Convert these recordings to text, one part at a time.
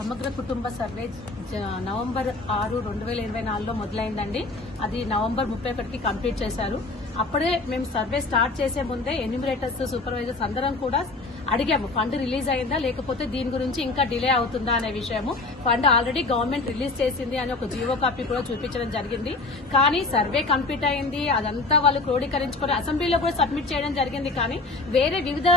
సమగ్ర కుటుంబ survey November 6, 2024లో మొదలైందండి. అది నవంబర్ 31కి కంప్లీట్ చేశారు. అప్పుడే మేము సర్వే స్టార్ట్ చేసే ముందే ఎన్యూమరేటర్స్, సూపర్వైజర్స్ అందరం కూడా అడిగాము ఫండ్ రిలీజ్ అయిందా, లేకపోతే దీని గురించి ఇంకా డిలే అవుతుందా అనే విషయము. ఫండ్ ఆల్రెడీ గవర్నమెంట్ రిలీజ్ చేసింది అని ఒక జీవో కాపీ కూడా చూపించడం జరిగింది. కానీ సర్వే కంప్లీట్ అయింది, అదంతా వాళ్ళు క్రోడీకరించుకొని అసెంబ్లీలో కూడా సబ్మిట్ చేయడం జరిగింది. కానీ వేరే వివిధ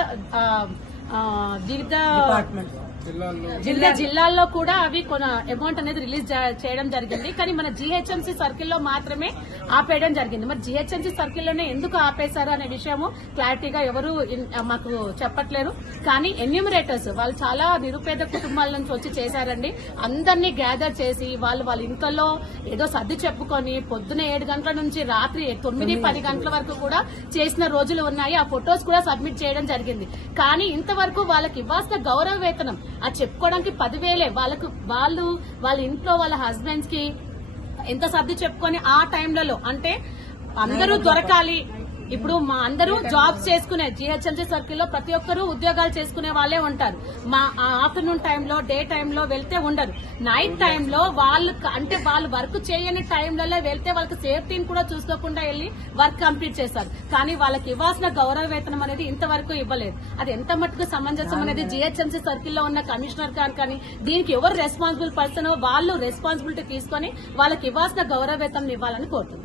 జిల్లాల్లో కూడా అవి కొన అమౌంట్ అనేది రిలీజ్ చేయడం జరిగింది. కానీ మన జీహెచ్ఎంసీ సర్కిల్లో మాత్రమే ఆపేయడం జరిగింది. మరి జీహెచ్ఎంసీ సర్కిల్లోనే ఎందుకు ఆపేశారు అనే విషయము క్లారిటీగా ఎవరు మాకు చెప్పట్లేరు. కానీ ఎన్యూమరేటర్స్ వాళ్ళు చాలా నిరుపేద కుటుంబాల నుంచి వచ్చి చేశారండి. అందరినీ గ్యాదర్ చేసి వాళ్ళ ఇంట్లో ఏదో సర్ది చెప్పుకొని పొద్దున 7 గంటల నుంచి రాత్రి 9-10 గంటల వరకు కూడా చేసిన రోజులు ఉన్నాయి. ఆ ఫొటోస్ కూడా సబ్మిట్ చేయడం జరిగింది. కానీ ఇంతవరకు వాళ్ళకి ఇవ్వాల్సిన గౌరవ వేతనం అది చెప్పుకోవడానికి 10,000 వాళ్ళ ఇంట్లో వాళ్ళ హస్బెండ్స్ కి ఎంత సర్ది చెప్పుకొని ఆ టైంలలో అంటే అందరూ దొరకాలి. ఇప్పుడు మా అందరూ జాబ్స్ చేసుకునే జీహెచ్ఎంసీ సర్కిల్లో ప్రతి ఒక్కరూ ఉద్యోగాలు చేసుకునే వాళ్ళే ఉంటారు. మా ఆఫ్టర్నూన్ టైంలో, డే టైంలో వెళ్తే ఉండరు. నైట్ టైంలో వాళ్ళు వర్క్ చేయని టైంలలో వెళ్తే వాళ్ళకి సేఫ్టీని కూడా చూసుకోకుండా వెళ్లి వర్క్ కంప్లీట్ చేస్తారు. కానీ వాళ్ళకి ఇవ్వాల్సిన గౌరవ వేతనం అనేది ఇంతవరకు ఇవ్వలేదు. అది ఎంత మట్టుకు సమంజసం అనేది జీహెచ్ఎంసీ సర్కిల్లో ఉన్న కమిషనర్ గారు కానీ దీనికి ఎవరు రెస్పాన్సిబుల్ పర్సన్ వాళ్ళు రెస్పాన్సిబిలిటీ తీసుకుని వాళ్ళకి ఇవ్వాల్సిన గౌరవ వేతనం ఇవ్వాలని కోరుతున్నారు.